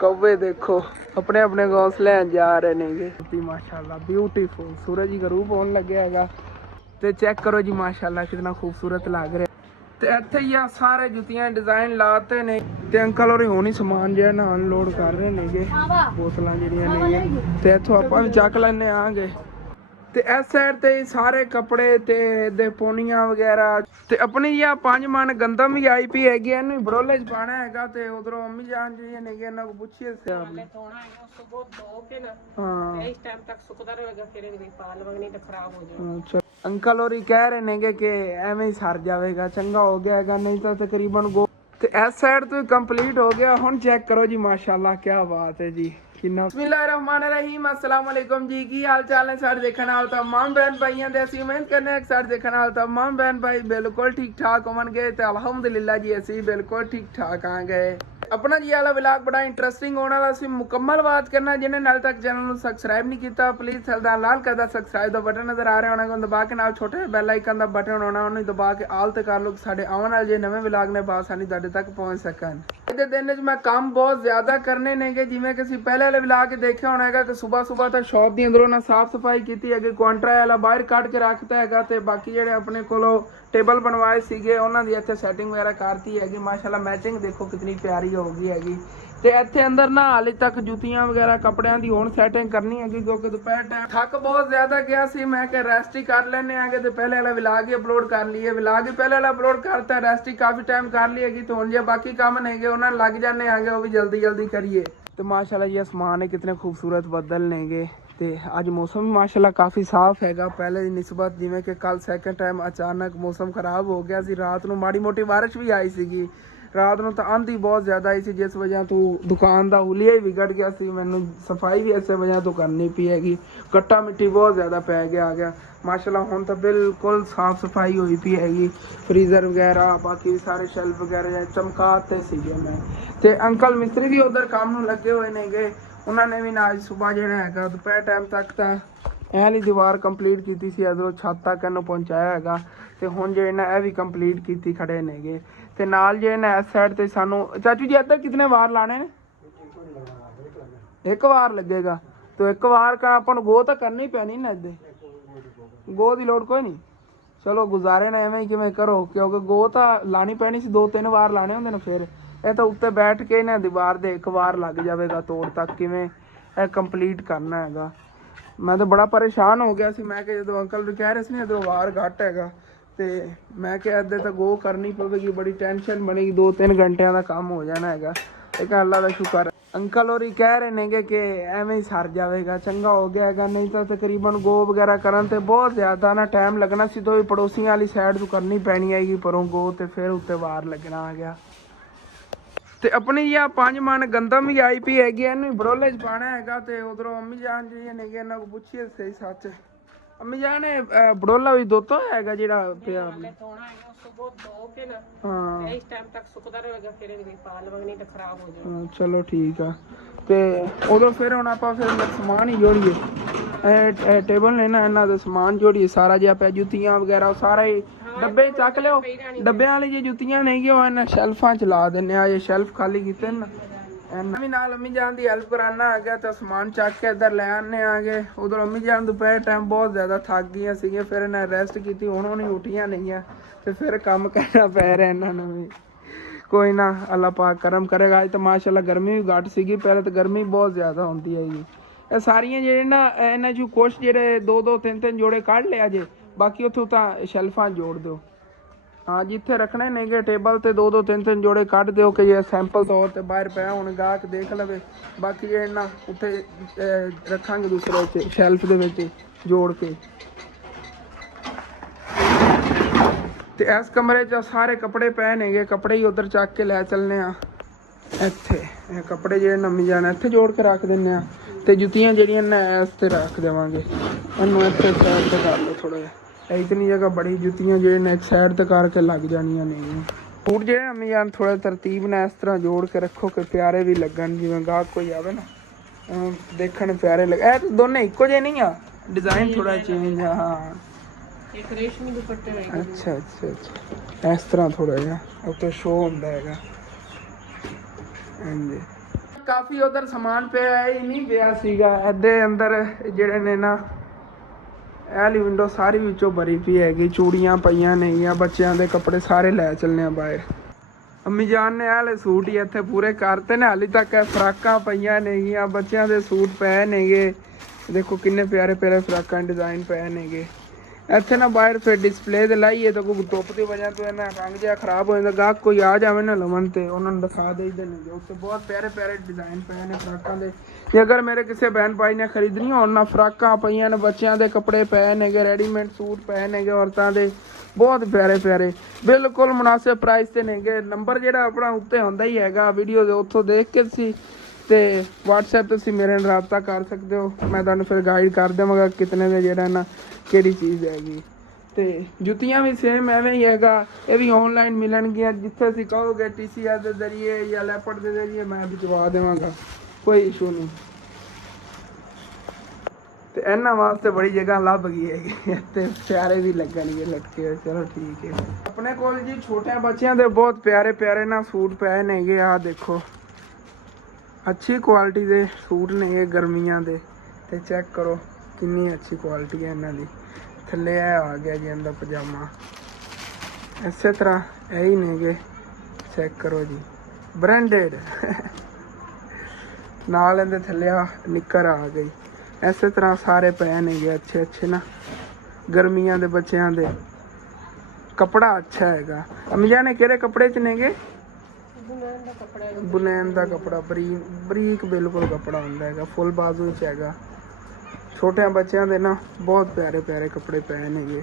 कौवे देखो अपने अपने घोंसले जा रहे ने माशाल्लाह ब्यूटीफुल सूरज का रूप होने लगे हैगा ते चेक करो जी माशाल्लाह कितना खूबसूरत लग रहा है। ते इत्थे ही सारे जुतियां डिजाइन लाते ने ते अंकल और होनी समान जो है ना अनलोड कर रहे ने बोतलां जिहड़ियां ने ते इत्थों आपां भी चक लैने आंगे। ते इस साइड ते सारे कपड़े ते दे पोनियां वगैरह ते अपनी या 5 मन गंदम भी आई पी हैगी इनू बड़ोले च पाना हैगा ते उधरों अम्मी जान जी ने इन्हां को पुछिए से आपने धोना है सुबह धो के ना हां इस टाइम तक सुकदा रहेगा फिर भी पाल वगनी तो खराब हो जाएगा। अच्छा अंकल और कह रहे ने कि एवें ही सर जाएगा चंगा हो गया हैगा नहीं तो तकरीबन गो ते इस साइड तो कंप्लीट हो गया। हुन चेक करो जी माशाल्लाह क्या बात है जी बिस्मिल्लाहिर्रहमानिर्रहीम अस्सलाम वालेकुम जी की हाल चाल है सारे देखने वाले तमाम बहन भाइयों दे असीं उम्मीद करने हैं सारे देखने वाले तमाम बहन भाई बिल्कुल ठीक ठाक होवणगे ते अल्हम्दुलिल्लाह जी असीं बिल्कुल ठीक ठाक आ गए। अपना जी वाला व्लॉग बड़ा इंटरेस्टिंग होने वाला सी मुकम्मल बात करना जिन्हें नाल तक चैनल को सब्सक्राइब नहीं किया प्लीज थल्दा लाल करदा सब्सक्राइब दा बटन नजर आ रहा होना को दबा के नाल छोटे बेल आइकन दा बटन होना उन्हें दबा के आल ते कर लो साडे आवन वाले जे नवे व्लॉग ने बासानी तुहाडे तक पहुंच सकन। इहदे दिन च मैं काम बहुत ज्यादा करने नेगे जिवें कि असीं पहले वाले व्लॉग देखिया होना हैगा कि सुबह सुबह तक शॉप दी अंदरों ना साफ सफाई कीती हैगी क्वांटरा वाला बाहर कट के रखता हैगा ते बाकी जेहड़े अपने कोलों टेबल बनवाए सीगे उन्हां दी इत्थे सैटिंग वगैरह करती हैगी माशाल्लाह मैचिंग देखो कितनी प्यारी हो गई हैगी ते इत्थे अंदर ना हाले तक जुतियां वगैरह कपड़ियां दी हुण सैटिंग करनी हैगी क्योंकि दोपहर टाइम थक बहुत ज्यादा गया सी मैं कि रेस्ट ही कर लेने आगे ते पहले वाला व्लॉग ही अपलोड कर लिए व्लॉग ही पहले वाला अपलोड करता रेस्ट ही काफी टाइम कर ली हैगी तो हुण जे बाकी काम नेगे उन्हां लग जाने आगे वो भी जल्दी जल्दी करिए। तो माशाल्लाह ये आसमान है कितने खूबसूरत बदल नेगे ते अज मौसम भी माशाल्लाह काफ़ी साफ हैगा पहले की निस्बत जिवें कि कल सैकेंड टाइम अचानक मौसम खराब हो गया सी रात को माड़ी मोटी बारिश भी आई सीगी रात को तो आंधी बहुत ज़्यादा आई सी जिस वजह तो दुकान का हुलिया ही बिगड़ गया सी मैनू सफाई भी इस वजह तो करनी पी हैगी कट्टा मिट्टी बहुत ज़्यादा पै गया आ गया माशाल्लाह हुण तो बिल्कुल साफ सफाई हुई पी हैगी फ्रीज़र वगैरह बाकी सारे शेल्फ वगैरह चमकाते सीगे मैं ते अंकल मिस्त्री भी उधर काम नूं लगे हुए नेगे उन्होंने भी ना अज सुबह जो है दोपहर टाइम तक तो एह वाली दीवार कंप्लीट की सी इधरों छत तक इन्हूं पहुँचाया हैगा ते हुण जो ना यह भी कंप्लीट की खड़े नेगे ते नाल जो ना इस साइड ते सानू चाचू जी इधर कितने वार लाने ने एक वार लगेगा तो एक वार का अपन गो तो करनी पैनी ना इधर गो की लोड़ कोई नहीं चलो गुजारे ना एवं ही किवें करो क्योंकि गो तो लानी पैनी सी 2-3 वार लाने होंगे ना फिर ਇਹ ਤਾਂ ਉੱਤੇ ਬੈਠ ਕੇ ਨਾ ਦੀਵਾਰ ਦੇ ਇੱਕ ਵਾਰ ਲੱਗ ਜਾਵੇਗਾ ਤੋੜ ਤੱਕ ਕਿਵੇਂ ਇਹ ਕੰਪਲੀਟ ਕਰਨਾ ਹੈਗਾ। ਮੈਂ ਤਾਂ ਬੜਾ ਪਰੇਸ਼ਾਨ ਹੋ ਗਿਆ ਸੀ ਮੈਂ ਕਿ ਜਦੋਂ ਅੰਕਲ ਵੀ ਕਹਿ ਰਹੇ ਸੀ ਨਾ ਇਧਰੋਂ ਵਾਰ ਘੱਟ ਹੈਗਾ ਤੇ ਮੈਂ ਕਿ ਅੱਧੇ ਤਾਂ ਗੋ ਕਰਨੀ ਪਵੇਗੀ ਬੜੀ ਟੈਨਸ਼ਨ ਬਣੇਗੀ 2-3 ਘੰਟਿਆਂ ਦਾ ਕੰਮ ਹੋ ਜਾਣਾ ਹੈਗਾ ਲੇਕਿਨ ਅੱਲਾ ਦਾ ਸ਼ੁਕਰ अंकल और कह रहे ने कि एवें ही सर जाएगा चंगा हो गया है नहीं तो तकरीबन गो वगैरह करन ते बहुत ज़्यादा ना टाइम लगना सी तो पड़ोसियों वाली साइड तो करनी पैनी आएगी परों गो तो फिर उत्ते वार लगना आ गया ते अपनी या 5 मन गंदम भी आई पी हैगी इनू बड़ोले च पाना हैगा ते उधरों अम्मी जान जी ने इन्हां को पुछिए सही सच अम्मी जान बड़ोला भी दोतो हैगा जिहड़ा पिया आपने चलो ठीक है ते उधर फिर हुण आपां फिर समान ही जोड़िए टेबल ने ना इन्हां दा समान जोड़िए सारा जिहा पिया जुत्तियां वगैरह सारा ही डब्बे चक लियो डब्बे वाली जी जुत्तियां नहीं गई इन्हां शेल्फां च ला दिन्ने आ जे शेल्फ खाली कीते ना अम्मी नाल अम्मी जान दी हेल्प कराना आ गया तो समान चक के इधर ले आने आ गए उधर अम्मी जान दोपहर टाइम बहुत ज़्यादा थक गई सी फिर इन्हें रेस्ट की हुण उन्हें उठियां नहीं है तो फिर काम करना पै रहा इन्होंने भी कोई ना अल्लाह पाक करम करेगा अज तो माशाल्लाह गर्मी भी घट सी पहले तो गर्मी बहुत ज़्यादा होती है जी ये सारियां जेह्ड़े ना इन्हां चों कुछ जेह्ड़े 2-3 जोड़े कढ़ लिया जे बाकी उत्थों तां शेल्फां जोड़ दो हाँ जिथे रखने नेगे टेबल ते 2-3 जोड़े कढ़ दो कि ये सैंपल तौर पर बाहर पाया हुण गाहक देख लवे बाकी जे ना उत्थे रखांगे दूसरे शेल्फ दे विच जोड़ के ते इस कमरे च सारे कपड़े पे नेगे कपड़े ही उधर चक के लै चलने इत्थे कपड़े जेह्ड़े नमीं जाना इत्थे जोड़ के रख दिन्ने ते जुत्तियां जेह्ड़ियां ने इस ते रख देवांगे इन्हूं इत्थे साइड ते कर लो थोड़ा जिहा इतनी जगह बड़ी जुत्तियां जेह्ड़े ने एक साइड ते करके लग जानियां ने बूट जेह्ड़े अम्मी जान थोड़ा तरतीब ने इस तरह जोड़ के रखो कि प्यारे भी लगन जिवें गाहक कोई आवे ना देखण प्यारे लगे तो दोनों इक्को जे नहीं आ डिज़ाइन थोड़ा चेंज है हाँ एक रेशमी दुपट्टे लगे अच्छा अच्छा अच्छा इस तरह थोड़ा जिहा उत्ते शो हुंदा हैगा हां जी ਕਾਫੀ ਉਧਰ ਸਮਾਨ ਪਿਆ ਹੀ ਨਹੀਂ ਪਿਆ ਸੀਗਾ। ਇਹਦੇ ਅੰਦਰ ਜਿਹੜੇ ਨੇ ਨਾ ਇਹ ਵਾਲੀ ਵਿੰਡੋ ਸਾਰੀ ਵਿੱਚੋਂ ਭਰੀ ਪਈ ਹੈਗੀ, ਚੂੜੀਆਂ ਪਈਆਂ ਨੇਗੀਆਂ, ਬੱਚਿਆਂ ਦੇ ਕੱਪੜੇ ਸਾਰੇ ਲੈ ਚੱਲਨੇ ਆ ਬਾਹਰ। ਅੰਮੀ ਜਾਨ ਨੇ ਇਹ ਵਾਲੇ ਸੂਟ ਹੀ ਇੱਥੇ ਪੂਰੇ ਕਰਤੇ ਨੇ, ਹਾਲੇ ਤੱਕ ਫਰਾਕਾਂ ਪਈਆਂ ਨੇਗੀਆਂ, ਬੱਚਿਆਂ ਦੇ ਸੂਟ ਪਏ ਨੇਗੇ। ਦੇਖੋ ਕਿੰਨੇ ਪਿਆਰੇ ਪਿਆਰੇ ਫਰਾਕਾਂ ਡਿਜ਼ਾਈਨ ਪਏ ਨੇਗੇ ਇੱਥੇ ਨਾ ਬਾਹਰ। ਫਿਰ ਡਿਸਪਲੇ ਤੇ ਲਾਈਏ ਤਾਂ ਕੋਈ ਧੁੱਪ ਦੀ ਵਜ੍ਹਾ ਤੋਂ ਇਹਨਾਂ ਰੰਗ ਜਿਹਾ ਖਰਾਬ ਹੋ ਜਾਂਦਾ, ਗਾਹਕ ਕੋਈ ਆ ਜਾਵੇ ਨਾ ਲਵਣ ਤੇ ਉਹਨਾਂ ਨੂੰ ਦਿਖਾ ਦੇਈਦੇ ਨੇ। ਉੱਤੇ ਬਹੁਤ ਪਿਆਰੇ ਪਿਆਰੇ ਡਿਜ਼ਾਈਨ ਪਏ ਨੇ ਫਰਾਕਾਂ ਦੇ। ਜੇ ਅਗਰ ਮੇਰੇ ਕਿਸੇ ਬਹਿਨ ਭਾਈ ਨੇ ਖਰੀਦਣੀ ਹੋਣ ਨਾ, ਫਰਾਕਾਂ ਪਈਆਂ ਨੇ, ਬੱਚਿਆਂ ਦੇ ਕੱਪੜੇ ਪਏ ਨੇਗੇ, ਰੈਡੀਮੇਡ ਸੂਟ ਪਏ ਨੇਗੇ ਔਰਤਾਂ ਦੇ, ਬਹੁਤ ਪਿਆਰੇ ਪਿਆਰੇ, ਬਿਲਕੁਲ ਮੁਨਾਸਿਬ ਪ੍ਰਾਈਸ ਤੇ ਨੇਗੇ। ਨੰਬਰ ਜਿਹੜਾ ਆਪਣਾ ਉੱਤੇ ਹੁੰਦਾ ਹੀ ਹੈਗਾ ਵੀਡੀਓ ਦੇ, ਉੱਥੋਂ ਦੇਖ ਕੇ ਤੁਸੀਂ ਤੇ WhatsApp ਤੇ ਤੁਸੀਂ ਮੇਰੇ ਨਾਲ ਰਾਬਤਾ ਕਰ ਸਕਦੇ ਹੋ। ਮੈਂ ਤੁਹਾਨੂੰ ਫਿਰ ਗਾਈਡ ਕਰ ਦੇਵਾਂਗਾ ਕਿਤਨੇ ਦੇ ਜਿਹੜਾ ਨਾ ਕਿਹੜੀ ਚੀਜ਼ ਹੈਗੀ। ਤੇ ਜੁੱਤੀਆਂ ਵੀ ਸੇਮ ਐਵੇਂ ਹੀ ਹੈਗਾ, ਇਹ ਵੀ ਆਨਲਾਈਨ ਮਿਲਣਗੀਆਂ। ਜਿੱਥੇ ਤੁਸੀਂ ਕਹੋਗੇ TCS ਦੇ ਜ਼ਰੀਏ ਜਾਂ ਲੈਪਟ ਦੇ ਜ਼ਰੀਏ ਮੈਂ ਭਿਜਵਾ ਦੇਵਾਂਗਾ, ਕੋਈ ਇਸ਼ੂ ਨਹੀਂ। ਤੇ ਇਹਨਾਂ ਵਾਸਤੇ ਬੜੀ ਜਗ੍ਹਾ ਲੱਭ ਗਈ ਹੈਗੀ ਤੇ ਪਿਆਰੇ ਵੀ ਲੱਗਣਗੇ ਲਟਕੇ ਹੋਏ। ਚਲੋ ਠੀਕ ਹੈ। ਆਪਣੇ ਕੋਲ ਜੀ ਛੋਟਿਆਂ ਬੱਚਿਆਂ ਦੇ ਬਹੁਤ ਪਿਆਰੇ ਪਿਆਰੇ ਨਾ ਸੂਟ ਪਏ ਨੇਗੇ। ਆਹ ਦੇਖੋ ਅੱਛੀ ਕੁਆਲਿਟੀ ਦੇ ਸੂਟ ਨੇ ਗਰਮੀਆਂ ਦੇ, ਤੇ ਚੈੱਕ ਕਰੋ ਕਿੰਨੀ ਅੱਛੀ ਕੁਆਲਿਟੀ ਹੈ ਇਹਨਾਂ ਦੀ। ਥੱਲੇ ਇਹ ਆ ਗਿਆ ਜੀ ਇਹਦਾ ਪਜਾਮਾ, ਇਸੇ ਤਰ੍ਹਾਂ ਇਹ ਹੀ ਨੇਗੇ, ਚੈੱਕ ਕਰੋ ਜੀ, ਬ੍ਰਾਂਡਡ ਨਾਲ ਇਹਦੇ ਥੱਲੇ ਆ ਨਿੱਕਰ ਆ ਗਈ। ਇਸੇ ਤਰ੍ਹਾਂ ਸਾਰੇ ਪਏ ਨੇਗੇ ਅੱਛੇ ਅੱਛੇ ਨਾ, ਗਰਮੀਆਂ ਦੇ ਬੱਚਿਆਂ ਦੇ। ਕੱਪੜਾ ਅੱਛਾ ਹੈਗਾ। ਅਮੀਜਾ ਨੇ ਕਿਹੜੇ ਕੱਪੜੇ ਚ ਨੇਗੇ? ਬੁਨੈਨ ਦਾ ਕੱਪੜਾ, ਬਰੀਕ ਬਿਲਕੁਲ ਕੱਪੜਾ ਹੁੰਦਾ ਹੈਗਾ, ਫੁੱਲ ਬਾਜ਼ੂ ਚ ਹੈਗਾ। ਛੋਟਿਆਂ ਬੱਚਿਆਂ ਦੇ ਨਾ ਬਹੁਤ ਪਿਆਰੇ ਪਿਆਰੇ ਕੱਪੜੇ ਪਏ ਨੇਗੇ।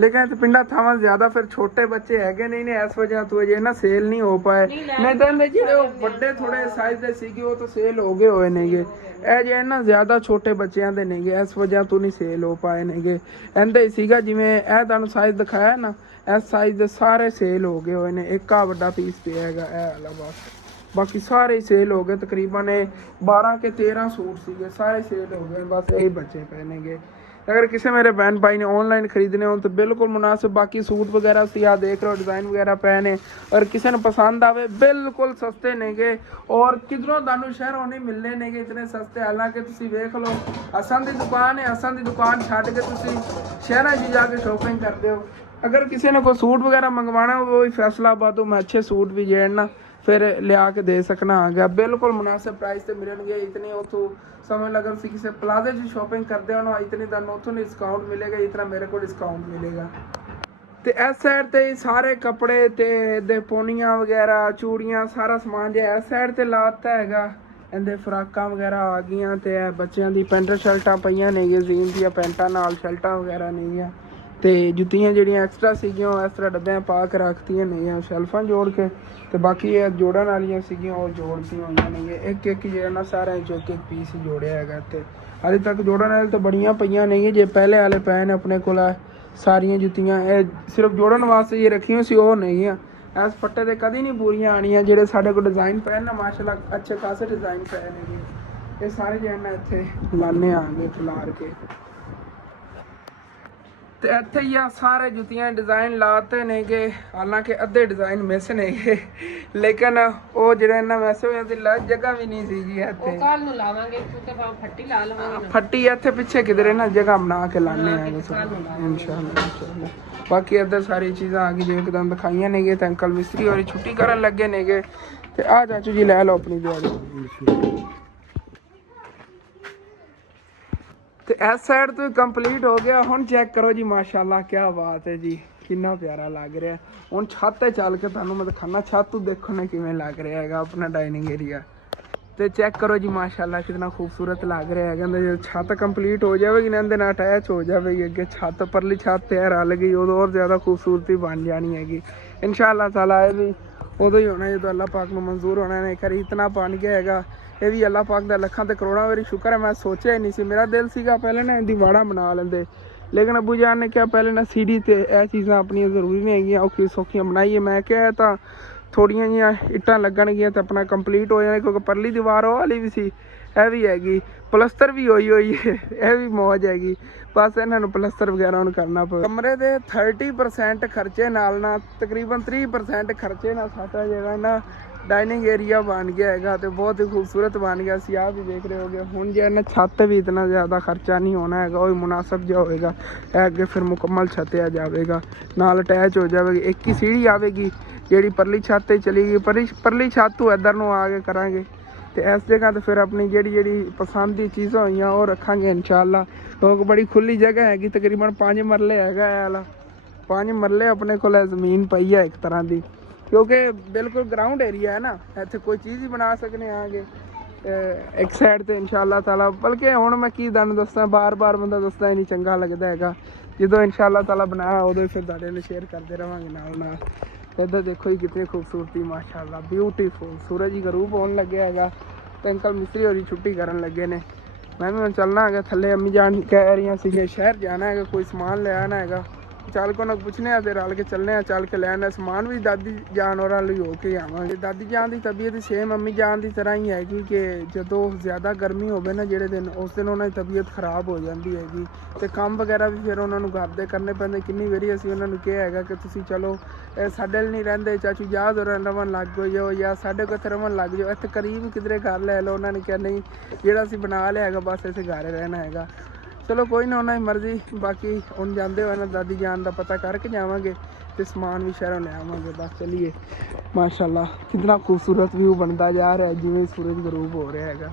ਲੇਕਿਨ ਇੱਥੇ ਪਿੰਡਾਂ ਥਾਵਾਂ ਜ਼ਿਆਦਾ ਫਿਰ ਛੋਟੇ ਬੱਚੇ ਹੈਗੇ ਨਹੀਂ ਨੇ, ਇਸ ਵਜ੍ਹਾ ਤੋਂ ਅਜੇ ਨਾ ਸੇਲ ਨਹੀਂ ਹੋ ਪਾਏ। ਨਹੀਂ ਤਾਂ ਇਹਦੇ ਜਿਹੜੇ ਉਹ ਵੱਡੇ ਥੋੜੇ ਸਾਈਜ਼ ਦੇ ਸੀਗੇ ਉਹ ਤਾਂ ਸੇਲ ਹੋ ਗਏ ਹੋਏ ਨੇਗੇ। ਇਹ ਜੇ ਨਾ ਜ਼ਿਆਦਾ ਛੋਟੇ ਬੱਚਿਆਂ ਦੇ ਨੇਗੇ, ਇਸ ਵਜ੍ਹਾ ਤੋਂ ਨਹੀਂ ਸੇਲ ਹੋ ਪਾਏ ਨੇਗੇ। ਇਹਦੇ ਹੀ ਸੀਗਾ ਜਿਵੇਂ ਇਹ ਤੁਹਾਨੂੰ ਸਾਈਜ਼ ਦਿਖਾਇਆ ਨਾ, ਇਸ ਸਾਈਜ਼ ਦੇ ਸਾਰੇ ਸੇਲ ਹੋ ਗਏ ਹੋਏ ਨੇ। ਇੱਕ ਆ ਵੱਡਾ ਪੀਸ ਪਿਆ ਹੈਗਾ ਇਹ ਵਾਲਾ, ਬਸ ਬਾਕੀ ਸਾਰੇ ਸੇਲ ਹੋ ਗਏ। ਤਕਰੀਬਨ 12 ਕੇ 13 ਸੂਟ ਸੀਗੇ, ਸਾਰੇ ਸੇਲ ਹੋ ਗਏ, ਬਸ ਇਹੀ ਬਚੇ ਪਏ ਨੇਗੇ। अगर किसी मेरे बहन भाई ने ऑनलाइन खरीदने हो तो बिल्कुल मुनासिब। बाकी सूट वगैरह से यहाँ देख रहे हो डिज़ाइन वगैरह पहने, और किसी ने पसंद आवे बिल्कुल सस्ते नेगे, और किधरों दानू शहरों नहीं मिलने नेगे इतने सस्ते। हालांकि तुसी देख लो हसन की दुकान है, हसन की दुकान छड़ के तुसी शहरों च जाके शॉपिंग करते हो। अगर किसी ने कोई सूट वगैरह मंगवाना हो, वो फैसलाबादों में अच्छे सूट भी जेड़ना फिर लिया के दे सकना आ गया। बिल्कुल मुनासिब प्राइस से मिलेंगे। इतनी उतों समझ लो अगर किसी प्लाजे से शॉपिंग करते हो ना, इतनी दानों उतों डिस्काउंट मिलेगा जितना मेरे को डिस्काउंट मिलेगा। ਤੇ ਇਸ ਸਾਈਡ ਤੇ ਸਾਰੇ ਕੱਪੜੇ ਤੇ ਦੇ ਪੋਨੀਆਂ ਵਗੈਰਾ, ਚੂੜੀਆਂ, ਸਾਰਾ ਸਮਾਨ ਜੇ ਇਸ ਸਾਈਡ ਤੇ ਲਾਤਾ ਹੈਗਾ। ਇਹਦੇ ਫਰਾਕਾਂ ਵਗੈਰਾ ਆ ਗਈਆਂ, ਤੇ ਇਹ ਬੱਚਿਆਂ ਦੀ ਪੈਂਟ ਸ਼ਰਟਾਂ ਪਈਆਂ ਨੇਗੀਆਂ, ਜ਼ੀਨ ਦੀਆਂ ਪੈਂਟਾਂ ਨਾਲ ਸ਼ਰਟਾਂ ਵਗੈਰਾ ਨੇਗੀਆਂ। ਤੇ ਜੁੱਤੀਆਂ ਜਿਹੜੀਆਂ ਐਕਸਟਰਾ ਸੀਗੀਆਂ ਉਹ ਇਸ ਤਰ੍ਹਾਂ ਡੱਬਿਆਂ ਪਾ ਕੇ ਰੱਖਤੀਆਂ ਨੇਗੀਆਂ ਸ਼ੈਲਫਾਂ ਜੋੜ ਕੇ। ਤੇ ਬਾਕੀ ਇਹ ਜੋੜਨ ਵਾਲੀਆਂ ਸੀਗੀਆਂ ਉਹ ਜੋੜਤੀਆਂ ਹੋਈਆਂ ਨੇਗੀਆਂ। ਇੱਕ ਇੱਕ ਜਿਹੜਾ ਨਾ ਸਾਰਿਆਂ ਚੋਂ ਇੱਕ ਇੱਕ ਪੀਸ ਹੀ ਜੋੜਿਆ ਹੈਗਾ। ਤੇ ਹਾਲੇ ਤੱਕ ਜੋੜਨ ਵਾਲੇ ਤਾਂ ਬੜੀਆਂ ਪਈਆਂ ਨੇਗੀਆਂ, ਜੇ ਪਹਿਲੇ ਵਾਲੇ ਪਏ ਨੇ ਆਪਣੇ ਕੋਲ ਸਾਰੀਆਂ ਜੁੱਤੀਆਂ। ਇਹ ਸਿਰਫ ਜੋੜਨ ਵਾਸਤੇ ਜੇ ਰੱਖੀਆਂ ਸੀ ਉਹ ਨਹੀਂ ਆ, ਇਸ ਫੱਟੇ ਤੇ ਕਦੀ ਨਹੀਂ ਪੂਰੀਆਂ ਆਣੀਆਂ। ਜਿਹੜੇ ਸਾਡੇ ਕੋਲ ਡਿਜ਼ਾਈਨ ਪਏ ਨਾ ਮਾਸ਼ਾਅੱਲਾ ਅੱਛੇ ਖਾਸੇ ਡਿਜ਼ਾਈਨ ਪਏ ਨੇਗੇ। ਇਹ ਸਾਰੇ ਜਿਹੜਾ ਇੱਥੇ ਲਾਣੇ ਆਂਗੇ ਖਿਲਾਰ ਕੇ। ਤੇ ਇੱਥੇ ਹੀ ਆ ਸਾਰੇ ਜੁੱਤੀਆਂ ਡਿਜ਼ਾਈਨ ਲਾਤੇ ਨੇਗੇ। ਹਾਲਾਂਕਿ ਅੱਧੇ ਡਿਜ਼ਾਈਨ ਮਿਸ ਨੇਗੇ, ਲੇਕਿਨ ਉਹ ਜਿਹੜਾ ਇਹਨਾਂ ਮਿਸ ਹੋਇਆ ਸੀ ਜਗ੍ਹਾ ਵੀ ਨਹੀਂ ਸੀਗੀ ਇੱਥੇ। ਉਹ ਕੱਲ ਨੂੰ ਲਾਵਾਂਗੇ, ਕਿਉਂਕਿ ਫੱਟੀ ਲਾ ਲਵਾਂਗੇ। ਫੱਟੀ ਇੱਥੇ ਪਿੱਛੇ ਕਿਧਰੇ ਨਾ ਜਗ੍ਹਾ ਬਣਾ ਕੇ ਲਾਣੇ ਆ ਇਨਸ਼ਾਅੱਲਾ। ਬਾਕੀ ਇੱਧਰ ਸਾਰੀ ਚੀਜ਼ਾਂ ਆ ਗਈ ਜਿਵੇਂ ਕਿਦਾਂ ਦਿਖਾਈਆਂ ਨੇਗੇ। ਤੇ ਅੰਕਲ ਮਿਸਤਰੀ ਹੋਰੀ ਛੁੱਟੀ ਕਰਨ ਲੱਗੇ ਨੇਗੇ। ਤੇ ਆ ਚਾਚੂ ਜੀ ਲੈ ਲਓ ਆਪਣੀ ਦਿਹਾੜੀ। ਤੇ ਇਸ ਸਾਈਡ ਤੋਂ ਕੰਪਲੀਟ ਹੋ ਗਿਆ। ਹੁਣ ਚੈੱਕ ਕਰੋ ਜੀ ਮਾਸ਼ਾਅੱਲਾ ਕਿਆ ਬਾਤ ਹੈ ਜੀ, ਕਿੰਨਾ ਪਿਆਰਾ ਲੱਗ ਰਿਹਾ। ਹੁਣ ਛੱਤ ਤੇ ਚੱਲ ਕੇ ਤੁਹਾਨੂੰ ਮੈਂ ਦਿਖਾਣਾ ਛੱਤ ਤੋਂ ਦੇਖੋ ਨਾ ਕਿਵੇਂ ਲੱਗ ਰਿਹਾ ਹੈਗਾ ਆਪਣਾ ਡਾਈਨਿੰਗ ਏਰੀਆ। ਤੇ ਚੈੱਕ ਕਰੋ ਜੀ ਮਾਸ਼ਾਅੱਲਾ ਕਿੰਨਾ ਖੂਬਸੂਰਤ ਲੱਗ ਰਿਹਾ ਹੈਗਾ। ਜਦੋਂ ਛੱਤ ਕੰਪਲੀਟ ਹੋ ਜਾਵੇਗੀ ਨਾ ਇਹਦੇ ਨਾਲ ਅਟੈਚ ਹੋ ਜਾਵੇਗੀ ਅੱਗੇ ਛੱਤ, ਪਰਲੀ ਛੱਤ ਤੇ ਰਲ ਗਈ ਉਦੋਂ ਹੋਰ ਜ਼ਿਆਦਾ ਖੂਬਸੂਰਤੀ ਬਣ ਜਾਣੀ ਹੈਗੀ ਇਨਸ਼ਾਅੱਲਾ ਤਾਲਾ। ਇਹ ਵੀ ਉਦੋਂ ਹੀ ਹੋਣਾ ਜਦੋਂ ਅੱਲਾਹ ਪਾਕ ਨੂੰ ਮਨਜ਼ੂਰ ਹੋਣਾ ਨੇ। ਕਰੀ ਇਤਨਾ ਬਣ ਗਿਆ ਹੈਗਾ। ਇਹ ਵੀ ਅੱਲਾਹ ਪਾਕ ਦਾ ਲੱਖਾਂ ਤੇ ਕਰੋੜਾਂ ਵਾਰੀ ਸ਼ੁਕਰ ਹੈ। ਮੈਂ ਸੋਚਿਆ ਹੀ ਨਹੀਂ ਸੀ, ਮੇਰਾ ਦਿਲ ਸੀਗਾ ਪਹਿਲੇ ਨਾ ਇਹਦੀ ਵਾੜਾ ਬਣਾ ਲੈਂਦੇ, ਲੇਕਿਨ ਅਬੂ ਜਾਨ ਨੇ ਕਿਹਾ ਪਹਿਲੇ ਨਾ ਸੀੜੀ ਤੇ ਇਹ ਚੀਜ਼ਾਂ ਆਪਣੀਆਂ ਜ਼ਰੂਰੀ ਨਹੀਂ ਹੈਗੀਆਂ, ਔਖੀ ਸੌਖੀਆਂ ਬਣਾਈਏ। ਮੈਂ ਕਿਹਾ ਤਾਂ ਥੋੜੀਆਂ ਜਿਹੀਆਂ ਇੱਟਾਂ ਲੱਗਣਗੀਆਂ ਤੇ ਆਪਣਾ ਕੰਪਲੀਟ ਹੋ ਜਾਣਾ, ਕਿਉਂਕਿ ਪਰਲੀ ਦੀਵਾਰ ਉਹ ਵਾਲੀ ਵੀ ਸੀ, ਇਹ ਵੀ ਹੈਗੀ, ਪਲਸਤਰ ਵੀ ਹੋਈ ਹੈ। ਇਹ ਵੀ ਮੌਜ ਹੈਗੀ, ਬਸ ਇਹਨਾਂ ਨੂੰ ਪਲਸਤਰ ਵਗੈਰਾ ਹੁਣ ਕਰਨਾ ਪਵੇ। ਕਮਰੇ ਦੇ 30% ਖਰਚੇ ਨਾਲ ਨਾ ਤਕਰੀਬਨ 30% ਖਰਚੇ ਨਾਲ ਸਾਡਾ ਜਿਹੜਾ ਨਾ ਡਾਈਨਿੰਗ ਏਰੀਆ ਬਣ ਗਿਆ ਹੈਗਾ ਤੇ ਬਹੁਤ ਹੀ ਖੂਬਸੂਰਤ ਬਣ ਗਿਆ ਸੀ। ਆਹ ਵੀ ਦੇਖ ਰਹੇ ਹੋਗੇ। ਹੁਣ ਜੇ ਇਹਨਾਂ ਛੱਤ ਵੀ ਇਤਨਾ ਜ਼ਿਆਦਾ ਖਰਚਾ ਨਹੀਂ ਹੋਣਾ ਹੈਗਾ, ਉਹ ਵੀ ਮੁਨਾਸਬ ਜਿਹਾ ਹੋਏਗਾ। ਇਹ ਅੱਗੇ ਫਿਰ ਮੁਕੰਮਲ ਛੱਤਿਆ ਜਾਵੇਗਾ, ਨਾਲ ਅਟੈਚ ਹੋ ਜਾਵੇਗੀ। ਇੱਕ ਹੀ ਸੀढ़ੀ ਆਵੇਗੀ ਜਿਹੜੀ ਪਰਲੀ ਛੱਤ ਤੇ ਚਲੀ ਗਈ। ਪਰਲੀ ਛੱਤ ਤੋਂ ਇੱਧਰ ਨੂੰ ਆ ਕੇ ਕਰਾਂਗੇ ਤੇ ਇਸ ਜਗ੍ਹਾ ਤੇ ਫਿਰ ਆਪਣੀ ਜਿਹੜੀ ਪਸੰਦ ਦੀ ਚੀਜ਼ਾਂ ਹੋਈਆਂ ਉਹ ਰੱਖਾਂਗੇ ਇਨਸ਼ਾਅੱਲਾ। ਕਿਉਂਕਿ ਬੜੀ ਖੁੱਲੀ ਜਗ੍ਹਾ ਹੈਗੀ, ਤਕਰੀਬਨ 5 ਮਰਲੇ ਹੈਗਾ ਇਹ ਵਾਲਾ। 5 ਮਰਲੇ ਆਪਣੇ ਕੋਲ ਜ਼ਮੀਨ ਪਈ ਹੈ ਇੱਕ ਤਰ੍ਹਾਂ ਦੀ, ਕਿਉਂਕਿ ਬਿਲਕੁਲ ਗਰਾਊਂਡ ਏਰੀਆ ਹੈ ਨਾ, ਇੱਥੇ ਕੋਈ ਚੀਜ਼ ਹੀ ਬਣਾ ਸਕਨੇ ਆਗੇ ਇੱਕ ਸਾਈਡ ਤੇ ਇਨਸ਼ਾਅੱਲਾ ਤਾਲਾ। ਬਲਕਿ ਹੁਣ ਮੈਂ ਕੀ ਤੁਹਾਨੂੰ ਦੱਸਾਂ, ਬਾਰ-ਬਾਰ ਬੰਦਾ ਦੱਸਦਾ ਹੀ ਨਹੀਂ ਚੰਗਾ ਲੱਗਦਾ ਹੈਗਾ। ਜਦੋਂ ਇਨਸ਼ਾਅੱਲਾ ਤਾਲਾ ਬਣਾਇਆ ਉਦੋਂ ਫਿਰ ਤੁਹਾਡੇ ਨਾਲ ਸ਼ੇਅਰ ਕਰਦੇ ਰਵਾਂਗੇ ਨਾਲ। ਇੱਧਰ ਦੇਖੋ ਜੀ ਕਿਤਨੀ ਖੂਬਸੂਰਤੀ, ਮਾਸ਼ਾਅੱਲਾ ਬਿਊਟੀਫੁਲ। ਸੂਰਜ ਹੀ ਗਰੂਬ ਹੋਣ ਲੱਗਿਆ ਹੈਗਾ ਤੇ ਅੰਕਲ ਮਿਸਤਰੀ ਹੋਰੀ ਛੁੱਟੀ ਕਰਨ ਲੱਗੇ ਨੇ। ਮੈਂ ਵੀ ਹੁਣ ਚੱਲਣਾ ਹੈਗਾ ਥੱਲੇ। ਅੰਮੀ ਜਾਨ ਕਹਿ ਰਹੀਆਂ ਸੀ ਸ਼ਹਿਰ ਜਾਣਾ ਹੈਗਾ, ਕੋਈ ਸਮਾਨ ਲੈ ਆਉਣਾ ਹੈਗਾ। ਚੱਲ ਕੋ ਨਾ ਪੁੱਛਨੇ ਆ ਤੇ ਰਲ ਕੇ ਚੱਲਨੇ ਆ, ਚੱਲ ਕੇ ਲੈਣਾ ਸਮਾਨ ਵੀ ਦਾਦੀ ਜਾਨ ਹੋਰਾਂ ਲਈ ਹੋ ਕੇ ਆਵਾਂਗੇ। ਦਾਦੀ ਜਾਨ ਦੀ ਤਬੀਅਤ ਸੇਮ ਅੰਮੀ ਜਾਨ ਦੀ ਤਰ੍ਹਾਂ ਹੀ ਹੈਗੀ ਕਿ ਜਦੋਂ ਜ਼ਿਆਦਾ ਗਰਮੀ ਹੋਵੇ ਨਾ ਜਿਹੜੇ ਦਿਨ, ਉਸ ਦਿਨ ਉਹਨਾਂ ਦੀ ਤਬੀਅਤ ਖਰਾਬ ਹੋ ਜਾਂਦੀ ਹੈਗੀ ਤੇ ਕੰਮ ਵਗੈਰਾ ਵੀ ਫਿਰ ਉਹਨਾਂ ਨੂੰ ਘਰ ਦੇ ਕਰਨੇ ਪੈਂਦੇ। ਕਿੰਨੀ ਵਾਰੀ ਅਸੀਂ ਉਹਨਾਂ ਨੂੰ ਕਿਹਾ ਹੈਗਾ ਕਿ ਤੁਸੀਂ ਚਲੋ ਸਾਡੇ ਲਈ ਨਹੀਂ ਰਹਿੰਦੇ, ਚਾਚੂ ਯਾਦ ਹੋ ਰਵਣ ਲੱਗ ਜਾਓ ਜਾਂ ਸਾਡੇ ਕੋਲ ਰਵਣ ਲੱਗ ਜਾਓ, ਇੱਥੇ ਕਰੀਬ ਕਿਧਰੇ ਘਰ ਲੈ ਲਓ। ਉਹਨਾਂ ਨੇ ਕਿਹਾ ਨਹੀਂ, ਜਿਹੜਾ ਅਸੀਂ ਬਣਾ ਲਿਆ ਹੈਗਾ ਬਸ ਇੱਥੇ ਘਰ ਰਹਿਣਾ ਹੈਗਾ। ਚਲੋ ਕੋਈ ਨਾ, ਉਹਨਾਂ ਦੀ ਮਰਜ਼ੀ। ਬਾਕੀ ਹੁਣ ਜਾਂਦੇ ਹੋਏ ਨਾ ਦਾਦੀ ਜਾਨ ਦਾ ਪਤਾ ਕਰਕੇ ਜਾਵਾਂਗੇ ਤੇ ਸਮਾਨ ਵੀ ਸ਼ਹਿਰੋਂ ਲੈ ਆਵਾਂਗੇ। ਬਸ ਚਲੀਏ। ਮਾਸ਼ਾਅੱਲਾ ਕਿੰਨਾ ਖੂਬਸੂਰਤ ਵਿਊ ਬਣਦਾ ਜਾ ਰਿਹਾ ਜਿਵੇਂ ਸੂਰਜ ਗਰੂਬ ਹੋ ਰਿਹਾ ਹੈਗਾ।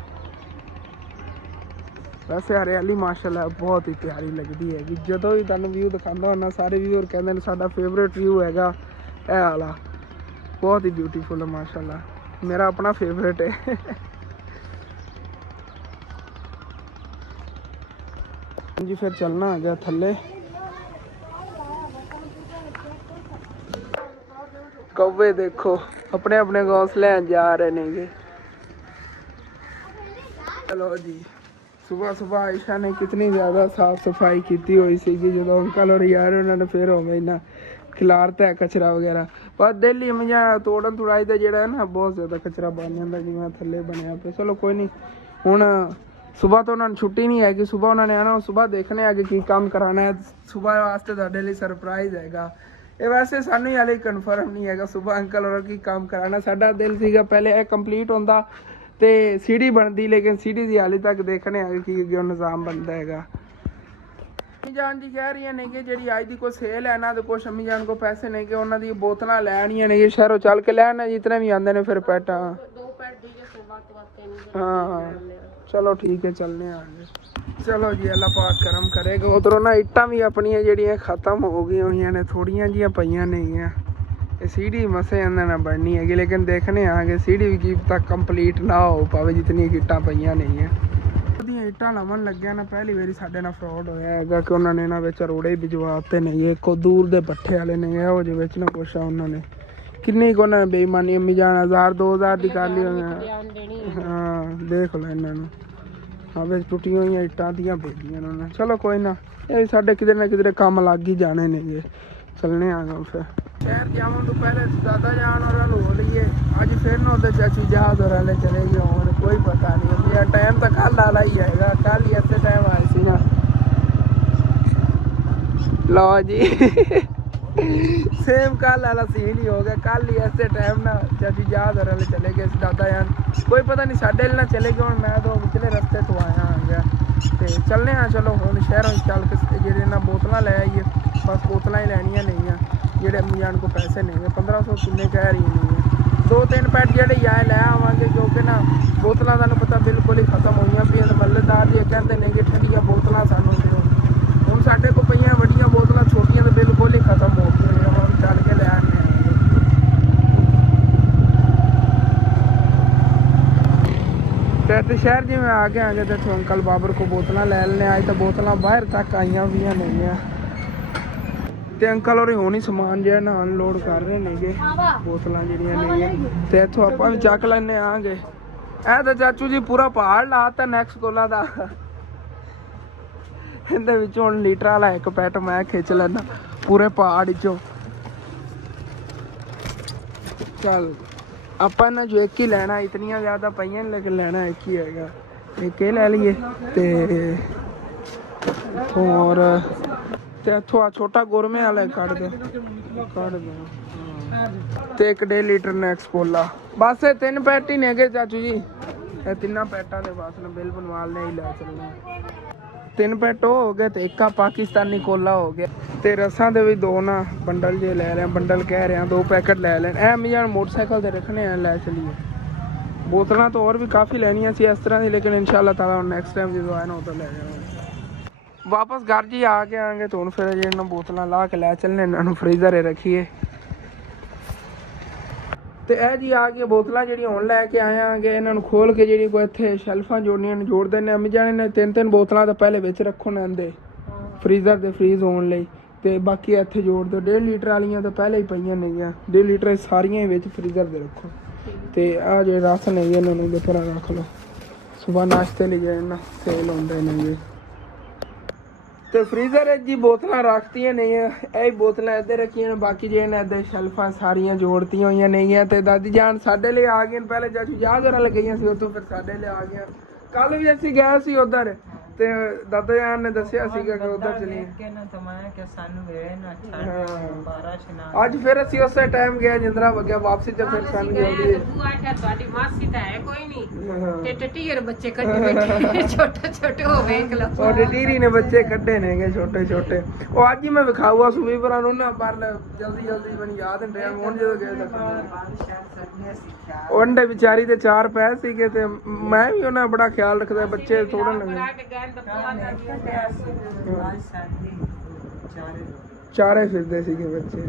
ਵੈਸੇ ਹਰਿਆਲੀ ਮਾਸ਼ਾਅੱਲਾ ਬਹੁਤ ਹੀ ਪਿਆਰੀ ਲੱਗਦੀ ਹੈਗੀ। ਜਦੋਂ ਵੀ ਤੁਹਾਨੂੰ ਵਿਊ ਦਿਖਾਉਂਦਾ ਹੁੰਦਾ ਸਾਰੇ ਵਿਊਅਰ ਕਹਿੰਦੇ ਨੇ ਸਾਡਾ ਫੇਵਰੇਟ ਵਿਊ ਹੈਗਾ ਇਹ ਵਾਲਾ, ਬਹੁਤ ਹੀ ਬਿਊਟੀਫੁਲ ਹੈ ਮਾਸ਼ਾਅੱਲਾ। ਮੇਰਾ ਆਪਣਾ ਫੇਵਰੇਟ ਹੈ। ਜੀ ਫਿਰ ਚੱਲਣਾ ਹੈਗਾ ਥੱਲੇ। ਕौवे देखो अपने अपने घोंसले जा रहे नेगे। चलो जी, सुबह सुबह आयशा ने कितनी ज़्यादा साफ सफाई की हुई सी। जो अंकल और यार उन्होंने फिर होवे ना खिलारता है कचरा वगैरह। पर डेली मैं तोड़न तुड़ाई का जोड़ा है ना बहुत ज़्यादा कचरा बन जाता जिवें थले बनया पे। चलो कोई नहीं, हुण सुबह तो उन्होंने छुट्टी नहीं हैगी। सुबह उन्होंने आना, सुबह देखने आगे की काम कराना है। सुबह वास्ते तुहाडे लई सरप्राइज़ हैगा। ये वैसे सानू ही हाले कन्फर्म नहीं हैगा सुबह अंकल और की काम कराना। साडा दिल सीगा पहले ये कंप्लीट होंदा ते सीढ़ी बनती, लेकिन सीढ़ी की हाले तक देखने आगे की अगे निज़ाम बनता हैगा। अम्मी जान जी कह रही ने कि जी अज की कोई सेल है ना तो कुछ अम्मी जान को पैसे ने कि उन्होंने बोतल लैनियां ने शहरों चल के लैन जितने भी आते हैं फिर पैटा। हाँ चलो ठीक है, चलने आगे। चलो जी अल्लाह पाक करम करेगा। उधरों ना इट्टां भी अपनियां जेहड़ियां खत्म हो गई हुई ने, थोड़ियां जियां पईयां नहीं। सीढ़ी मसे अंदर ना बननी हैगी, लेकिन देखने आगे सीढ़ी भी की तक कंप्लीट ना हो पावे जितनी इट्टां पईयां नहीं है। ਉਹਦੀਆਂ ਇੱਟਾਂ ਲਾਵਣ ਲੱਗਿਆ ਨਾ ਪਹਿਲੀ ਵਾਰੀ ਸਾਡੇ ਨਾਲ ਫਰਾਡ ਹੋਇਆ ਹੈਗਾ ਕਿ ਉਹਨਾਂ ਨੇ ਇਹਨਾਂ ਵਿੱਚ ਰੋੜੇ ਭਿਜਵਾ ਦਿੱਤੇ ਨੇ। ਕੋ ਦੂਰ ਦੇ ਪੱਠੇ ਵਾਲੇ ਨੇ ਇਹੋ ਜਿਹੇ ਵਿੱਚ ਨਾ ਕੁਛ ਆ ਉਹਨਾਂ ਨੇ ਕਿੰਨੀ ਕੁ ਉਹਨਾਂ ਨੇ ਬੇਈਮਾਨੀ ਅੰਮੀ ਜਾਨ 1000 2000 ਦੀ ਕਰ ਲਈ। ਹਾਂ ਦੇਖ ਲੈ ਇਹਨਾਂ ਨੂੰ, ਹਾਂ ਵਿੱਚ ਟੁੱਟੀਆਂ ਹੋਈਆਂ ਇੱਟਾਂ ਦੀਆਂ ਭੇਜੀਆਂ ਉਹਨਾਂ ਨੇ। ਚਲੋ ਕੋਈ ਨਾ, ਇਹ ਸਾਡੇ ਕਿਧਰੇ ਨਾ ਕਿਧਰੇ ਕੰਮ ਲੱਗ ਹੀ ਜਾਣੇ ਨੇਗੇ। ਚੱਲਣੇ ਆ ਗਾ ਫਿਰ ਸ਼ਹਿਰ ਜਾਵਣ ਤੋਂ ਪਹਿਲੇ ਦਾਦਾ ਜਾਨ ਉਹਨਾਂ ਨੂੰ ਹੋ ਲਈਏ। ਅੱਜ ਫਿਰ ਨਾ ਉਹਦੇ ਚਾਚੀ ਜਹਾਜ਼ ਹੋਰਾਂ ਨੇ ਚਲੇ ਗਏ ਹੋਣ, ਕੋਈ ਪਤਾ ਨਹੀਂ। ਮੇਰਾ ਟਾਈਮ ਤਾਂ ਕੱਲ੍ਹ ਵਾਲਾ ਹੀ ਆਏਗਾ, ਕੱਲ੍ਹ ਹੀ ਇੱਥੇ ਟਾਈਮ ਆਏ ਸੀ ਨਾ। ਲਓ ਜੀ सेम कल वाला सीन ही हो गया। कल ही ऐसे टाइम ना चाची जहाज वाले चले गए दादा यार, कोई पता नहीं साढ़े ना चले गए। मैं तो पिछले रस्ते तो आया आ गया तो चलने हाँ। चलो हम शहरों चल के जे ना बोतल लै आइए, बस बोतल ही लैनिया नहीं जेडे अम्मी जान को पैसे नहीं है। 1500 किन्ने कह रही नहीं है। 2-3 पैट जेडे आए लै आवांगे क्योंकि ना बोतल तुहानूं पता बिल्कुल ही खत्म हुई पई। मल्लेदार जी कहते हैं कि ठंडिया बोतल सानूं दिओ। हुण साडे कोल पईयां वड्डियां बोतलां, छोटियां तो बिल्कुल ही खत्म हो गई। चल के ले आने शहर जिमें आ गए आगे तो अंकल बाबर को बोतल लै लेने आए तो बोतल बाहर तक आई हुई नहीं तो अंकल और होनी समान जो है ना अनलोड कर रहे ने बोतल जड़िया नहीं तो इतों आप भी चक लेने आ गए। ऐ तो चाचू जी पूरा पहाड़ लाता नैक्स कोला का। इहदे विचों हुण लीटर वाला एक पैट मैं खिंच लेना पूरे पहाड़ चों। चल ਆਪਾਂ ਇਹਨਾਂ जो एक ही ਲੈਣਾ, इतनियां ज़्यादा पईयां लेकिन ਲੈਣਾ एक ही हैगा। एक ये ले लीए ते और इत्थों आ छोटा गुरमे वाला कट दो ਤੇ ਇੱਕ 1.5 ਲੀਟਰ ਨੈਕਸ ਕੋਲਾ। ਬਸ ਇਹ 3 ਪੈਟ ਹੀ ਨੇਗੇ ਚਾਚੂ ਜੀ। ਇਹ ਤਿੰਨਾਂ ਪੈਟਾਂ ਦੇ ਬਸ ਨੂੰ ਬਿੱਲ ਬਣਵਾ ਲੈਣੇ ਹੀ ਲੈ ਚੱਲਣਾ। 3 ਪੈਟ ਹੋ ਗਏ ਤੇ ਇੱਕ ਪਾਕਿਸਤਾਨੀ ਕੋਲਾ ਹੋ ਗਿਆ। ਤੇ ਰਸਾਂ ਦੇ ਵੀ 2 ਨਾ ਬੰਡਲ ਜੇ ਲੈ ਲਿਆ। ਬੰਡਲ ਕਹਿ ਰਿਹਾ 2 ਪੈਕਟ ਲੈ ਲੈਣ। ਇਹ ਅਮੀਜ਼ਾਨ ਮੋਟਰਸਾਈਕਲ ਤੇ ਰੱਖਣੇ ਆ, ਲੈ ਚਲੀਏ। ਬੋਤਲਾਂ ਤਾਂ ਹੋਰ ਵੀ ਕਾਫੀ ਲੈਣੀਆਂ ਸੀ ਇਸ ਤਰ੍ਹਾਂ ਦੀ, ਲੇਕਿਨ ਇਨਸ਼ਾਅੱਲਾ ਤਾਲਾ ਨੈਕਸਟ ਟਾਈਮ ਜਦੋਂ ਆਏ ਨਾ ਉਦੋਂ ਲੈ ਜਾਵਾਂਗੇ। ਵਾਪਸ ਘਰ ਜੀ ਆ ਕੇ ਆਵਾਂਗੇ ਤਾਂ ਹੁਣ ਫਿਰ ਜਿਹੜੀਆਂ ਬੋਤਲਾਂ ਲਾ ਕੇ ਲੈ ਚੱਲਣੇ, ਇਹਨਾਂ ਨੂੰ ਫਰੀਜ਼ਰ ਰੱਖੀਏ। ਤੇ ਇਹ ਜੀ ਆ ਗਈਆਂ ਬੋਤਲਾਂ ਜਿਹੜੀਆਂ ਹੁਣ ਲੈ ਕੇ ਆਵਾਂਗੇ। ਇਹਨਾਂ ਨੂੰ ਖੋਲ ਕੇ ਜਿਹੜੀ ਕੋਈ ਇੱਥੇ ਸ਼ੈਲਫਾਂ ਜੋੜਨੀਆਂ ਨੇ ਜੋੜ ਦਿੰਦੇ। ਅਮੀਜ਼ਾਨ ਨੇ 3 ਬੋਤਲਾਂ ਤਾਂ ਪਹਿਲੇ ਵਿੱਚ ਰੱਖੋ ਨਾ ਇਹਦੇ ਫਰੀਜ਼ਰ ਦੇ ਫਰੀਜ਼ ਹੋਣ ਲਈ, ਤੇ ਬਾਕੀ ਇੱਥੇ ਜੋੜ ਦਿਓ। 1.5 ਲੀਟਰ ਵਾਲੀਆਂ ਤਾਂ ਪਹਿਲੇ ਹੀ ਪਈਆਂ ਨੇਗੀਆਂ। 1.5 ਲੀਟਰ ਸਾਰੀਆਂ ਹੀ ਵਿੱਚ ਫਰੀਜ਼ਰ ਦੇ ਰੱਖੋ। ਤੇ ਆ ਜਿਹੜੇ ਰਾਸ਼ਨ ਹੈਗੇ ਇਹਨਾਂ ਨੂੰ ਇਹਦੇ ਪਰ ਰੱਖ ਲਓ। ਸੁਬਾਹ ਨਾਸ਼ਤੇ ਲਈ ਗਏ ਨਾ ਸੇਲ ਹੁੰਦੇ ਨੇਗੇ। ਤੇ ਫਰੀਜ਼ਰ ਜੀ ਬੋਤਲਾਂ ਰੱਖਤੀਆਂ ਨਹੀਂ, ਇਹ ਬੋਤਲਾਂ ਇੱਧਰ ਰੱਖੀਆਂ ਨੇ। ਬਾਕੀ ਜਿਹੜੇ ਇੱਧਰ ਸ਼ੈਲਫਾਂ ਸਾਰੀਆਂ ਜੋੜਤੀਆਂ ਹੋਈਆਂ ਨੇਗੀਆਂ। ਤੇ ਦਾਦੀ ਜਾਨ ਸਾਡੇ ਲਈ ਆ ਗਈਆਂ ਪਹਿਲੇ, ਚਾਚੂ ਯਾਦ ਕਰਨ ਲੱਗੀਆਂ ਸੀ ਉਦੋਂ, ਫਿਰ ਸਾਡੇ ਲਈ ਆ ਗਈਆਂ। ਕੱਲ ਵੀ ਅਸੀਂ ਗਏ ਸੀ ਉਧਰ, ਤੇ ਦਾਦਾ ਜਾਨ ਨੇ ਦੱਸਿਆ ਸੀਗਾ ਕਿ ਉਧਰ ਚਲੀ। ਅੱਜ ਫਿਰ ਅਸੀਂ ਉਸੇ ਟਾਈਮ ਗਏ ਜਿੰਦਰਾ ਵਗਿਆ ਵਾਪਸੀ, ਤੇ ਫਿਰ ਸਾਨੂੰ ਜਲਦੀ ਤੁਹਾਡੀ ਮਾਸੀ ਤਾਂ ਹੈ ਕੋਈ ਨਹੀਂ ਤੇ ਟਟੀਰ ਬੱਚੇ ਕੱਢੇ ਬੈਠੇ ਛੋਟੇ ਛੋਟੇ ਹੋ ਵੇਖ ਲਓ। ਉਹ ਟਟੀਰੀ ਨੇ ਬੱਚੇ ਕੱਢੇ ਨੇਗੇ ਛੋਟੇ ਛੋਟੇ। ਉਹ ਅੱਜ ਹੀ ਮੈਂ ਵਿਖਾਊਗਾ ਸੁਬੀਪਰਾਂ ਨੂੰ ਨਾ, ਪਰ ਜਲਦੀ ਮੈਨੂੰ ਯਾਦ ਨਹੀਂ ਰਿਹਾ ਹੁਣ ਜਦੋਂ ਗਏ ਤਾਂ ਉਹਨੇ ਵਿਚਾਰੀ ਦੇ 4 ਪੈ ਸੀਗੇ। ਤੇ ਮੈਂ ਵੀ ਉਹਨਾਂ ਬੜਾ ਖਿਆਲ ਰੱਖਦਾ, ਬੱਚੇ ਥੋੜਾ ਲੱਗੇ ਚਾਰੇ ਫਿਰਦੇ ਸੀਗੇ ਬੱਚੇ।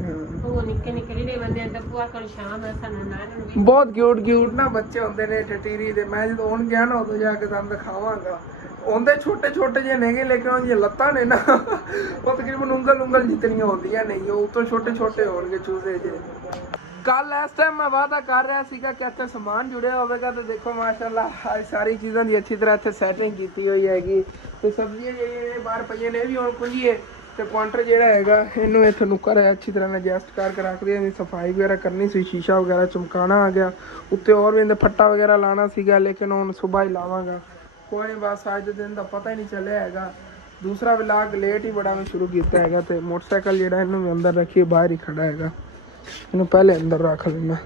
ਉਹ ਨਿੱਕੇ ਨਿੱਕੇ ਜਿਹੜੇ ਬੰਦੇ ਤਾਂ ਪੂਆ ਕਰ ਸ਼ਾਮ ਹੈ ਸਾਨੂੰ ਨਾ ਬਹੁਤ ਕਿਊਟ ਨਾ ਬੱਚੇ ਹੁੰਦੇ ਨੇ ਟਟੀਰੀ ਦੇ। ਮੈਂ ਜਦੋਂ ਹੁਣ ਗਿਆ ਨਾ ਉਦੋਂ ਜਾ ਕੇ ਤੁਹਾਨੂੰ ਦਿਖਾਵਾਂਗਾ। ਉਹਦੇ ਛੋਟੇ ਜਿਹੇ ਨੇਗੇ, ਲੇਕਿਨ ਉਹ ਜਿਹੜੀਆਂ ਲੱਤਾਂ ਨੇ ਨਾ ਉਹ ਤਕਰੀਬਨ ਉਂਗਲ ਜਿਤਨੀਆਂ ਹੁੰਦੀਆਂ ਨਹੀਂ, ਉਹ ਉਤੋਂ ਛੋਟੇ ਹੋਣਗੇ ਚੂਜ਼ੇ ਜੇ। ਕੱਲ ਇਸ ਟਾਈਮ ਮੈਂ ਵਾਅਦਾ ਕਰ ਰਿਹਾ ਸੀਗਾ ਕਿ ਇੱਥੇ ਸਮਾਨ ਜੁੜਿਆ ਹੋਵੇਗਾ, ਤੇ ਦੇਖੋ ਮਾਸ਼ਾਅੱਲਾ ਅੱਜ ਸਾਰੀ ਚੀਜ਼ਾਂ ਦੀ ਅੱਛੀ ਤਰ੍ਹਾਂ ਇੱਥੇ ਸੈਟਿੰਗ ਕੀਤੀ ਹੋਈ ਹੈਗੀ। ਤੇ ਸਬਜ਼ੀਆਂ ਜਿਹੜੀਆਂ ਬਾਹਰ ਪਈਆਂ ਨੇ ਇਹ ਵੀ ਹੁਣ ਕੁੰਝੀਏ। ਤੇ ਕੁਆਂਟਰ ਜਿਹੜਾ ਹੈਗਾ ਇਹਨੂੰ ਇੱਥੇ ਨੁੱਕਰ ਹੈ ਅੱਛੀ ਤਰ੍ਹਾਂ ਨਾਲ ਐਡਜਸਟ ਕਰਕੇ ਰੱਖਦੇ। ਇਹਦੀ ਸਫਾਈ ਵਗੈਰਾ ਕਰਨੀ ਸੀ, ਸ਼ੀਸ਼ਾ ਵਗੈਰਾ ਚਮਕਾਉਣਾ ਆ ਗਿਆ ਉੱਤੇ, ਹੋਰ ਵੀ ਇਹਦੇ ਫੱਟਾ ਵਗੈਰਾ ਲਾਉਣਾ ਸੀਗਾ, ਲੇਕਿਨ ਹੁਣ ਸੁਬਾਹ ਹੀ ਲਾਵਾਂਗਾ। ਕੋਈ ਨਹੀਂ, ਬਸ ਅੱਜ ਦੇ ਦਿਨ ਦਾ ਪਤਾ ਹੀ ਨਹੀਂ ਚੱਲਿਆ ਹੈਗਾ। ਦੂਸਰਾ ਵਲੌਗ ਲੇਟ ਹੀ ਬੜਾ ਮੈਂ ਸ਼ੁਰੂ ਕੀਤਾ ਹੈਗਾ। ਤੇ ਮੋਟਰਸਾਈਕਲ ਜਿਹੜਾ ਇਹਨੂੰ ਵੀ ਅੰਦਰ ਰੱਖੀਏ, ਬਾਹਰ ਹੀ ਖੜਾ ਹੈਗਾ, ਇਹਨੂੰ ਪਹਿਲੇ ਅੰਦਰ ਰੱਖ ਲੈਣਾ।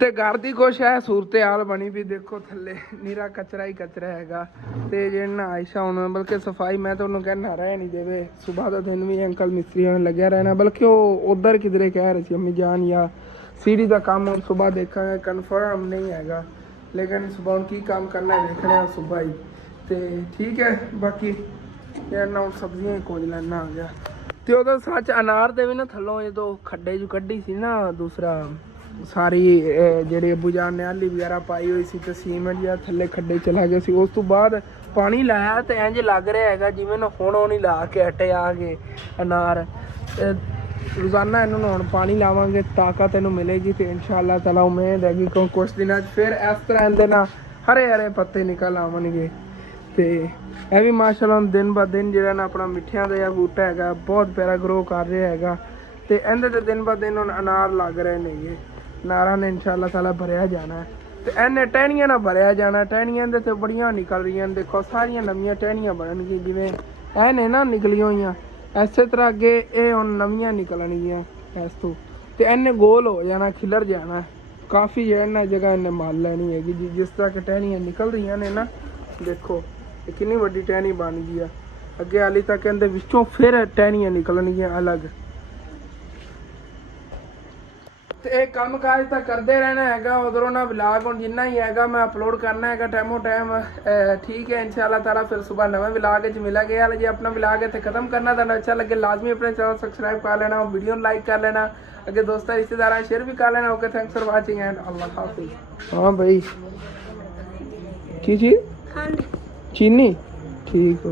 ਤੇ ਘਰ ਦੀ ਕੁਛ ਹੈ ਸੂਰਤ ਹਾਲ ਬਣੀ ਵੀ, ਦੇਖੋ ਥੱਲੇ ਨੀਰਾ ਕਚਰਾ ਹੀ ਕਚਰਾ ਹੈਗਾ। ਤੇ ਜਿਹੜਾ ਆਇਸ਼ਾ ਹੁਣ ਬਲਕਿ ਸਫਾਈ ਮੈਂ ਤਾਂ ਉਹਨੂੰ ਕਹਿਣਾ ਰਹਿ ਨਹੀਂ ਦੇਵੇ। ਸੁਬਾਹ ਦਾ ਦਿਨ ਵੀ ਅੰਕਲ ਮਿਸਤਰੀ ਹੋਣ ਲੱਗਿਆ ਰਹਿਣਾ, ਬਲਕਿ ਉਹ ਉਧਰ ਕਿਧਰੇ ਕਹਿ ਰਹੇ ਸੀ ਅੰਮੀ ਜਾਨ ਜਾਂ ਸੀੜੀ ਦਾ ਕੰਮ ਹੁਣ ਸੁਬਾਹ ਦੇਖਾਂਗੇ, ਕਨਫਰਮ ਨਹੀਂ ਹੈਗਾ। ਲੇਕਿਨ ਸੁਬਾਹ ਹੁਣ ਕੀ ਕੰਮ ਕਰਨਾ ਵੇਖਣਾ ਸੁਬਾਹ ਹੀ। ਤੇ ਠੀਕ ਹੈ, ਬਾਕੀ ਇਹਨਾਂ ਹੁਣ ਸਬਜ਼ੀਆਂ ਹੀ ਕੁਝ ਲੈਣਾ ਆ ਗਿਆ। ਤੇ ਉਦੋਂ ਸੱਚ ਅਨਾਰ ਦੇ ਵੀ ਨਾ ਥੱਲੋਂ ਜਦੋਂ ਖੱਡੇ ਜੂ ਕੱਢੀ ਸੀ ਨਾ, ਦੂਸਰਾ ਸਾਰੀ ਜਿਹੜੀ ਅੱਬੂ ਜਾਨ ਨੇ ਆਲੀ ਵਗੈਰਾ ਪਾਈ ਹੋਈ ਸੀ ਤੇ ਸੀਮੈਂਟ ਜਿਹਾ ਥੱਲੇ ਖੱਡੇ ਚਲਾ ਗਿਆ ਸੀ। ਉਸ ਤੋਂ ਬਾਅਦ ਪਾਣੀ ਲਾਇਆ ਤੇ ਇੰਝ ਲੱਗ ਰਿਹਾ ਹੈਗਾ ਜਿਵੇਂ ਨਾ ਹੁਣ ਉਹ ਨਹੀਂ ਲਾ ਕੇ ਹਟੇ ਆ ਗਏ ਅਨਾਰ। ਰੋਜ਼ਾਨਾ ਇਹਨਾਂ ਨੂੰ ਹੁਣ ਪਾਣੀ ਲਾਵਾਂਗੇ, ਤਾਕਤ ਇਹਨੂੰ ਮਿਲੇਗੀ ਤੇ ਇਨਸ਼ਾਅੱਲਾ ਤਾਲਾ ਉਮੀਦ ਹੈਗੀ ਕਿ ਕੁਛ ਦਿਨਾਂ 'ਚ ਫਿਰ ਇਸ ਤਰ੍ਹਾਂ ਇਹਦੇ ਨਾਲ ਹਰੇ ਪੱਤੇ ਨਿਕਲ ਆਉਣਗੇ। ਤੇ ਇਹ ਵੀ ਮਾਸ਼ਾਅੱਲਾ ਦਿਨ ਬ ਦਿਨ ਜਿਹੜਾ ਨਾ ਆਪਣਾ ਮਿੱਠਿਆਂ ਦਾ ਬੂਟਾ ਹੈਗਾ ਬਹੁਤ ਪਿਆਰਾ ਗਰੋ ਕਰ ਰਿਹਾ ਹੈਗਾ। ਤੇ ਇਹਦੇ ਤੇ ਦਿਨ ਬ ਦਿਨ ਹੁਣ ਅਨਾਰ ਲੱਗ ਰਹੇ ਨੇਗੇ। ਨਾਰਾਂ ਨੇ ਇਨਸ਼ਾਅੱਲਾ ਤਾਲਾ ਭਰਿਆ ਜਾਣਾ ਤੇ ਇਹਨੇ ਟਹਿਣੀਆਂ ਨਾਲ ਭਰਿਆ ਜਾਣਾ। ਟਹਿਣੀਆਂ ਦੇ ਤੇ ਬੜੀਆਂ ਨਿਕਲ ਰਹੀਆਂ ਨੇ, ਦੇਖੋ ਸਾਰੀਆਂ ਨਵੀਆਂ ਟਹਿਣੀਆਂ ਬਣਨਗੀਆਂ ਜਿਵੇਂ ਇਹ ਨੇ ਨਾ ਨਿਕਲੀਆਂ ਹੋਈਆਂ, ਇਸੇ ਤਰ੍ਹਾਂ ਅੱਗੇ ਇਹ ਹੁਣ ਨਵੀਆਂ ਨਿਕਲਣਗੀਆਂ ਇਸ ਤੋਂ। ਤੇ ਇਹਨੇ ਗੋਲ ਹੋ ਜਾਣਾ, ਖਿਲਰ ਜਾਣਾ ਕਾਫੀ ਜਿਹੜਾ ਜਗ੍ਹਾ ਇਹਨੇ ਮੰਨ ਲੈਣੀ ਹੈਗੀ ਜੀ। ਜਿਸ ਤਰ੍ਹਾਂ ਕਿ ਟਹਿਣੀਆਂ ਨਿਕਲ ਰਹੀਆਂ ਨੇ ਨਾ, ਦੇਖੋ ਇਹ ਕਿੰਨੀ ਵੱਡੀ ਟਹਿਣੀ ਬਣ ਗਈ ਆ। ਅੱਗੇ ਹਾਲੀ ਤੱਕ ਇਹਦੇ ਵਿੱਚੋਂ ਫਿਰ ਟਹਿਣੀਆਂ ਨਿਕਲਣਗੀਆਂ ਅਲੱਗ। ਤੇ ਇਹ ਕੰਮ ਕਾਜ ਤਾਂ ਕਰਦੇ ਰਹਿਣਾ ਹੈਗਾ। ਉਧਰੋਂ ਨਾ ਵਲੌਗ ਹੁਣ ਜਿੰਨਾ ਹੀ ਹੈਗਾ ਮੈਂ ਅਪਲੋਡ ਕਰਨਾ ਹੈਗਾ ਟਾਈਮੋ ਟਾਈਮ। ਠੀਕ ਹੈ, ਇਨਸ਼ਾਅੱਲਾ ਤਾਲਾ ਫਿਰ ਸਵੇਰ ਨਵੇਂ ਵਲੌਗ ਵਿੱਚ ਮਿਲਾਂਗੇ। ਹਾਲੇ ਜੇ ਆਪਣਾ ਵਲੌਗ ਇੱਥੇ ਖਤਮ ਕਰਨਾ ਤੁਹਾਨੂੰ ਅੱਛਾ ਲੱਗੇ ਲਾਜ਼ਮੀ ਆਪਣੇ ਚੈਨਲ ਸਬਸਕ੍ਰਾਈਬ ਕਰ ਲੈਣਾ, ਵੀਡੀਓ ਨੂੰ ਲਾਈਕ ਕਰ ਲੈਣਾ, ਅੱਗੇ ਦੋਸਤਾਂ ਰਿਸ਼ਤੇਦਾਰਾਂ ਸ਼ੇਅਰ ਵੀ ਕਰ ਲੈਣਾ। ਓਕੇ, ਥੈਂक्स फॉर वाचिंग एंड अल्लाह हाफिज़। हाँ भाई की चीज़ चीनी ठीक हो।